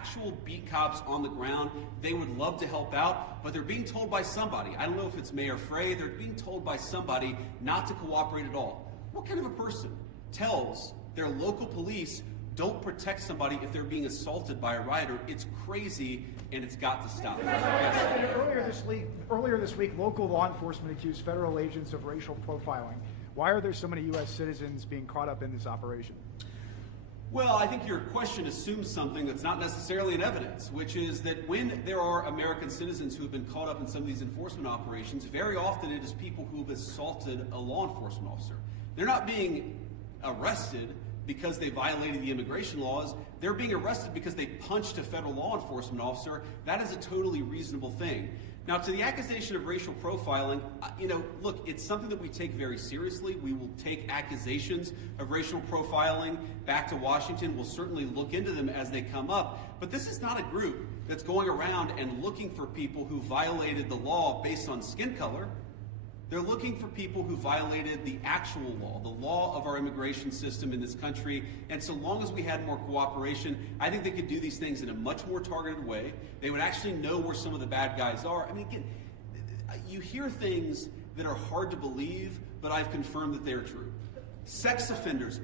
actual beat cops on the ground. They would love to help out, but they're being told by somebody, I don't know if it's Mayor Frey, they're being told by somebody not to cooperate at all. What kind of a person tells their local police don't protect somebody if they're being assaulted by a rioter? It's crazy, and it's got to stop. Yes. Earlier this week, local law enforcement accused federal agents of racial profiling. Why are there so many U.S. citizens being caught up in this operation? Well, I think your question assumes something that's not necessarily in evidence, which is that when there are American citizens who have been caught up in some of these enforcement operations, very often it is people who have assaulted a law enforcement officer. They're not being arrested because they violated the immigration laws. They're being arrested because they punched a federal law enforcement officer. That is a totally reasonable thing. Now, to the accusation of racial profiling, look, it's something that we take very seriously. We will take accusations of racial profiling back to Washington. We'll certainly look into them as they come up. But this is not a group that's going around and looking for people who violated the law based on skin color. They're looking for people who violated the actual law, the law of our immigration system in this country. And so long as we had more cooperation, I think they could do these things in a much more targeted way. They would actually know where some of the bad guys are. I mean, again, you hear things that are hard to believe, but I've confirmed that they're true. Sex offenders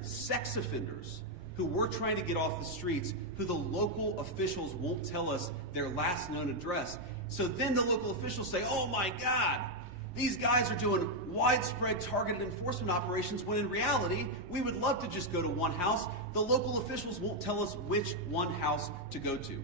who we're trying to get off the streets, who the local officials won't tell us their last known address. So then the local officials say, oh my God, these guys are doing widespread targeted enforcement operations, when in reality, we would love to just go to one house. The local officials won't tell us which one house to go to.